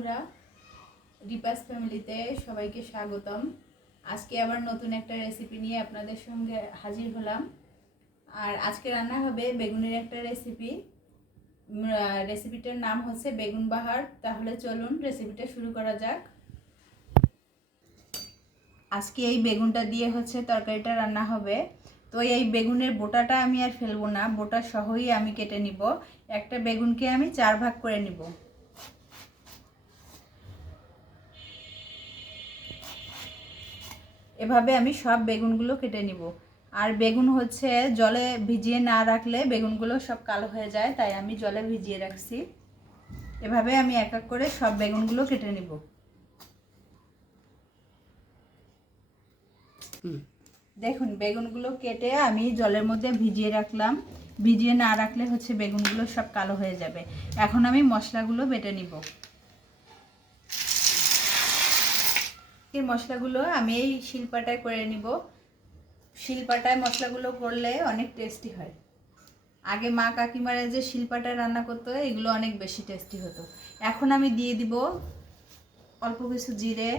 বন্ধুরা রিপাস ফ্যামিলিতে সবাইকে স্বাগতম। আজকে আবার নতুন একটা রেসিপি নিয়ে আপনাদের সঙ্গে হাজির হলাম। আর আজকে রান্না হবে বেগুনের একটা রেসিপি রেসিপিটার নাম হচ্ছে বেগুন বাহার। তাহলে চলুন রেসিপিটা শুরু করা যাক। আজকে এই বেগুনটা দিয়ে হচ্ছে তরকারিটা রান্না হবে। তো এই বেগুনের বোটাটা আমি আর ফেলব না, বোটা সহই আমি কেটে নিব। একটা বেগুনকে আমি চার ভাগ করে নিব। এভাবে আমি সব বেগুনগুলো কেটে নিব। আর বেগুন হচ্ছে জলে ভিজিয়ে না রাখলে বেগুনগুলো সব কালো হয়ে যায় তাই আমি জলে ভিজিয়ে রাখছি। এভাবে আমি এক এক করে সব বেগুনগুলো কেটে নিব। দেখুন বেগুনগুলো কেটে আমি জলের মধ্যে ভিজিয়ে রাখলাম। ভিজিয়ে না রাখলে হচ্ছে বেগুনগুলো সব কালো হয়ে যাবে। এখন আমি মশলাগুলো বেটে নিব। এই মশলাগুলো আমি এই শিলপাটায় করে নিব। শিলপাটায় মশলাগুলো করলে অনেক টেস্টি হয়। আগে মা কাকিমারা যে শিলপাটায় রান্না করতো, এগুলো অনেক বেশি টেস্টি হতো। এখন আমি দিয়ে দিব অল্প কিছু জিরে।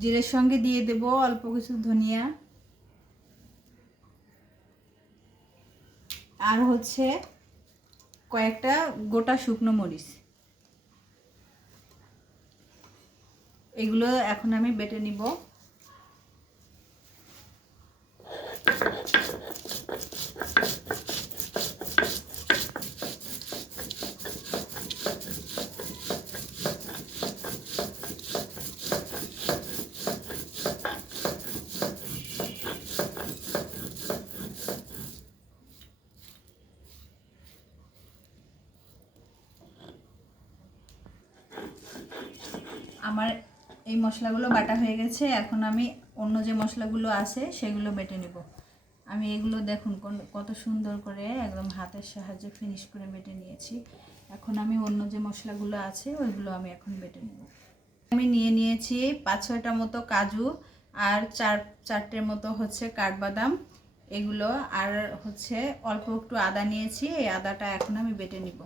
জিরের সঙ্গে দিয়ে দেব অল্প কিছু ধনিয়া। আর হচ্ছে কয়েকটা গোটা শুকনো মরিচ। এগুলো এখন আমি বেটে নিব। আমার এই মশলাগুলো বাটা হয়ে গেছে। এখন আমি অন্য যে মশলাগুলো আছে, সেগুলো বেটে নেব। আমি এগুলো দেখুন কত সুন্দর করে একদম হাতের সাহায্যে ফিনিশ করে বেটে নিয়েছি। এখন আমি অন্য যে মশলাগুলো আছে, ওইগুলো আমি এখন বেটে নেব। আমি নিয়ে নিয়েছি পাঁচ ছয়টা মতো কাজু আর চার চারটের মতো হচ্ছে কাঠবাদাম। এগুলো আর হচ্ছে অল্প একটু আদা নিয়েছি। এই আদাটা এখন আমি বেটে নিব।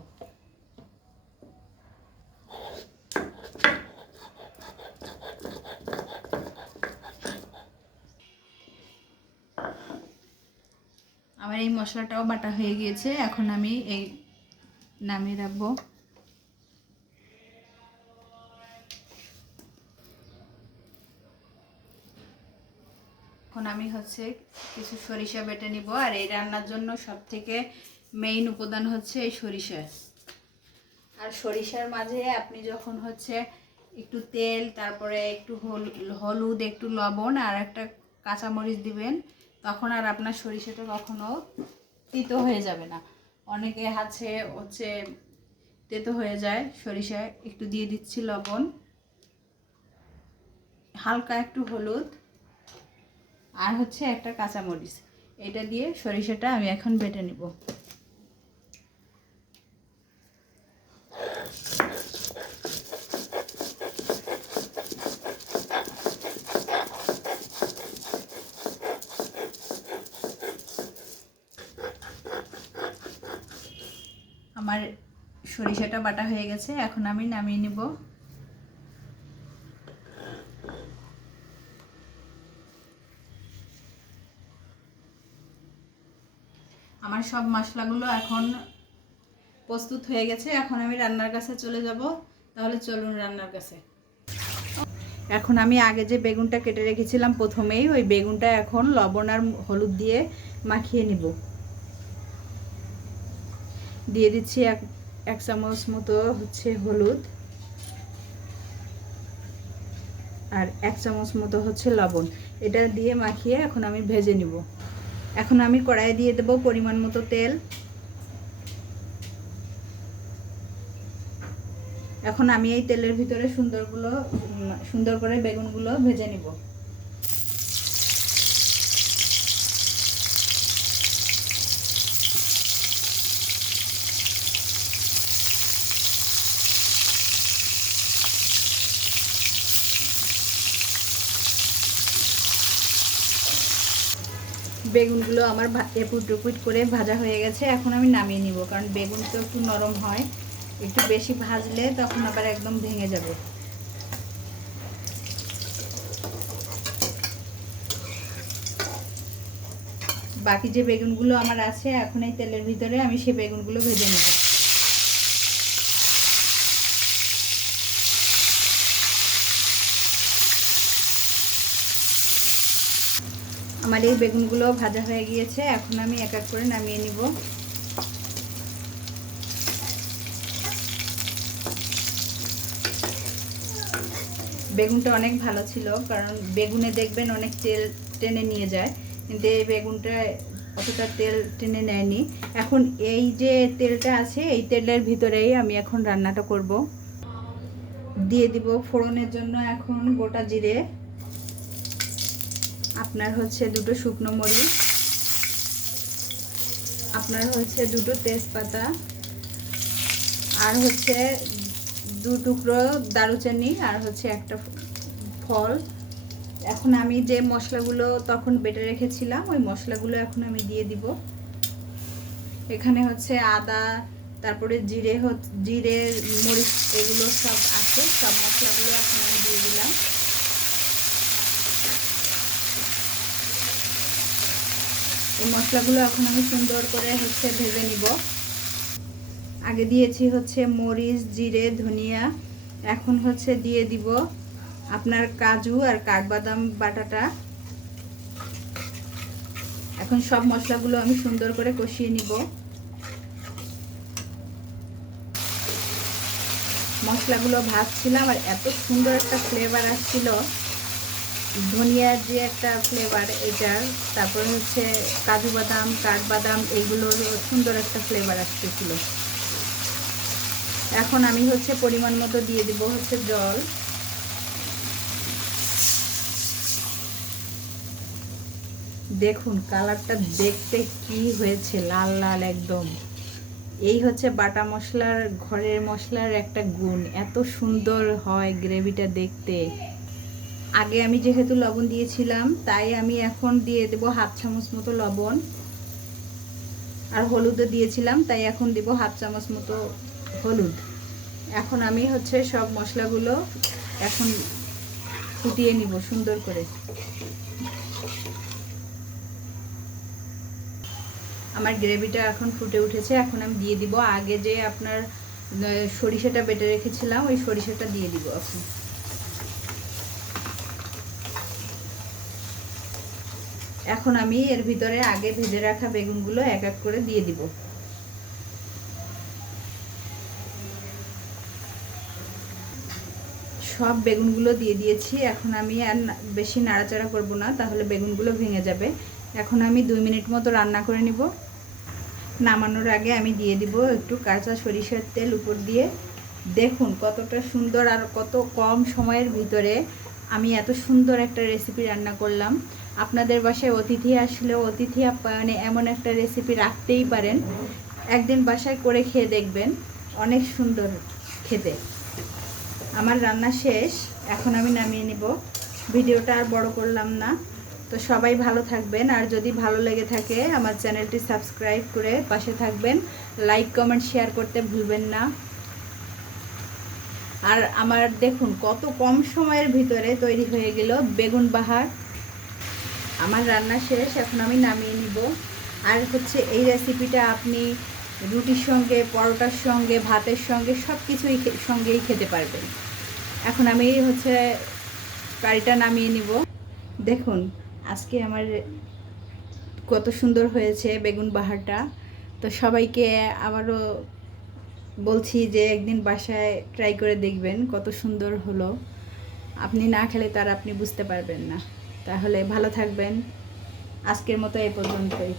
আমার এই মশলাটাও বাটা হয়ে গিয়েছে, এখন আমি এই নামিয়ে রাখব। এখন আমি হচ্ছে কিছু সরিষা বেটে নিব, আর এই রান্নার জন্য সব থেকে মেইন উপাদান হচ্ছে এই সরিষা। আর সরিষার মাঝে আপনি যখন হচ্ছে একটু তেল, তারপরে একটু হল- হলুদ, একটু লবণ, আর একটা কাঁচামরিচ দিবেন তখন আর আপনার সরিষাটা কখনো তিতো হয়ে যাবে না। অনেকে আছে হচ্ছে তেতো হয়ে যায় সরিষা একটু দিয়ে দিচ্ছি লবণ। হালকা একটু হলুদ। আর হচ্ছে একটা কাঁচামরিচ। এটা দিয়ে সরিষাটা আমি এখন বেটে নিব। আমার সরিষাটা বাটা হয়ে গেছে, এখন আমি নামিয়ে নিব। আমার সব মশলাগুলো এখন প্রস্তুত হয়ে গেছে, এখন আমি রান্নার কাছে চলে যাব। তাহলে চলুন রান্নার কাছে। এখন আমি আগে যে বেগুনটা কেটে রেখেছিলাম প্রথমেই, ওই বেগুনটা এখন লবণ আর হলুদ দিয়ে মাখিয়ে নিব। দিয়ে দিচ্ছি এক এক চামচ মতো হচ্ছে হলুদ আর এক চামচ মতো হচ্ছে লবণ। এটা দিয়ে মাখিয়ে এখন আমি ভেজে নিব। এখন আমি কড়াই দিয়ে দেব পরিমাণ মতো তেল। এখন আমি এই তেলের ভিতরে সুন্দরগুলো, সুন্দর করে বেগুনগুলো ভেজে নিব। বেগুনগুলো আমার এপুট টুপুট করে ভাজা হয়ে গেছে, এখন আমি নামিয়ে নিব, কারণ বেগুন তো একটু নরম হয়। একটু বেশি ভাজলে তখন আবার একদম ভেঙে যাবে। বাকি যে বেগুনগুলো আমার আছে, এখন এই তেলের ভিতরে আমি সেই বেগুনগুলো ভেজে নেব। আমার এই বেগুনগুলো ভাজা হয়ে গিয়েছে, এখন আমি এক এক করে নামিয়ে নিব। বেগুনটা অনেক ভালো ছিল, কারণ বেগুনে দেখবেন অনেক তেল টেনে নিয়ে যায়, কিন্তু এই বেগুনটা অতটা তেল টেনে নেয়নি। এখন এই যে তেলটা আছে, এই তেলের ভিতরেই আমি এখন রান্নাটা করব। দিয়ে দিব ফোড়নের জন্য এখন গোটা জিরে। আপনার হচ্ছে দুটো শুকনো মরিচ, আপনার হচ্ছে দুটো তেজপাতা, আর হচ্ছে দু টুকরো দারুচিনি, আর হচ্ছে একটা ফল। এখন আমি যে মশলাগুলো তখন বেটে রেখেছিলাম, ওই মশলাগুলো এখন আমি দিয়ে দিব। এখানে হচ্ছে আদা, তারপরে জিরে জিরে, মরিচ, এগুলো সব আছে, সব মশলাগুলো এখন আমি দিয়ে দিলাম। এই মশলাগুলো এখন আমি সুন্দর করে হচ্ছে ভেজে নিব। আগে দিয়েছি হচ্ছে মরিচ, জিরে, ধনিয়া। এখন হচ্ছে দিয়ে দিব আপনার কাজু আর কাঠবাদাম বাটাটা। এখন সব মশলাগুলো আমি সুন্দর করে কষিয়ে নিব। মশলাগুলো ভাজছিলাম আর এত সুন্দর একটা ফ্লেভার আসছিল। ধনিয়ার যে একটা ফ্লেভার এটার তারপরে হচ্ছে কাজু বাদাম কাঠবাদাম এগুলোর সুন্দর একটা ফ্লেভার আসতেছিল। এখন আমি হচ্ছে পরিমাণ মতো দিয়ে দিব হচ্ছে জল। দেখুন, কালারটা দেখতে কি হয়েছে, লাল লাল একদম। এই হচ্ছে বাটা মশলার, ঘরের মশলার একটা গুণ, এত সুন্দর হয় গ্রেভিটা দেখতে। আগে আমি যেহেতু লবণ দিয়েছিলাম, তাই আমি এখন দিয়ে দেব হাফ চামচ মতো লবণ। আর হলুদও দিয়েছিলাম, তাই এখন দেব হাফ চামচ মতো হলুদ। এখন আমি হচ্ছে সব মশলাগুলো এখন ফুটিয়ে নিব সুন্দর করে। আমার গ্রেভিটা এখন ফুটে উঠেছে, এখন আমি দিয়ে দিব। আগে যে আপনার সরিষাটা বেটে রেখেছিলাম, ওই সরিষাটা দিয়ে দিব এখন এখন আমি এর ভিতরে আগে ভেজে রাখা বেগুনগুলো এক এক করে দিয়ে দিব। সব বেগুনগুলো দিয়ে দিয়েছি। এখন আমি আর বেশি নাড়াচাড়া করব না, তাহলে বেগুনগুলো ভেঙে যাবে। এখন আমি দুই মিনিট মতো রান্না করে নিব। নামানোর আগে আমি দিয়ে দিব একটু কাঁচা সরিষার তেল উপর দিয়ে। দেখুন কতটা সুন্দর আর কত কম সময়ের ভিতরে আমি এত সুন্দর একটা রেসিপি রান্না করলাম। আপনাদের বাসায় অতিথি আসলে অতিথি আপ্যায়নে এমন একটা রেসিপি রাখতেই পারেন। একদিন বাসায় করে খেয়ে দেখবেন, অনেক সুন্দর খেতে। আমার রান্না শেষ, এখন আমি নামিয়ে নিব। ভিডিওটা আর বড় করলাম না। তো সবাই ভালো থাকবেন, আর যদি ভালো লেগে থাকে, আমার চ্যানেলটি সাবস্ক্রাইব করে পাশে থাকবেন। লাইক, কমেন্ট, শেয়ার করতে ভুলবেন না। আর আমার দেখুন, কত কম সময়ের ভিতরে তৈরি হয়ে গেল বেগুন বাহার। আমার রান্না শেষ, এখন আমি নামিয়ে নিব। আর হচ্ছে এই রেসিপিটা আপনি রুটির সঙ্গে, পরোটার সঙ্গে, ভাতের সঙ্গে সব কিছুই সঙ্গেই খেতে পারবেন। এখন আমি হচ্ছে কারিটা নামিয়ে নিব। দেখুন, আজকে আমার কত সুন্দর হয়েছে বেগুন বাহারটা। তো সবাইকে আবারও বলছি যে একদিন বাসায় ট্রাই করে দেখবেন কত সুন্দর হলো। আপনি না খেলে তার আপনি বুঝতে পারবেন না। তাহলে ভালো থাকবেন। আজকের মতো এই পর্যন্তই।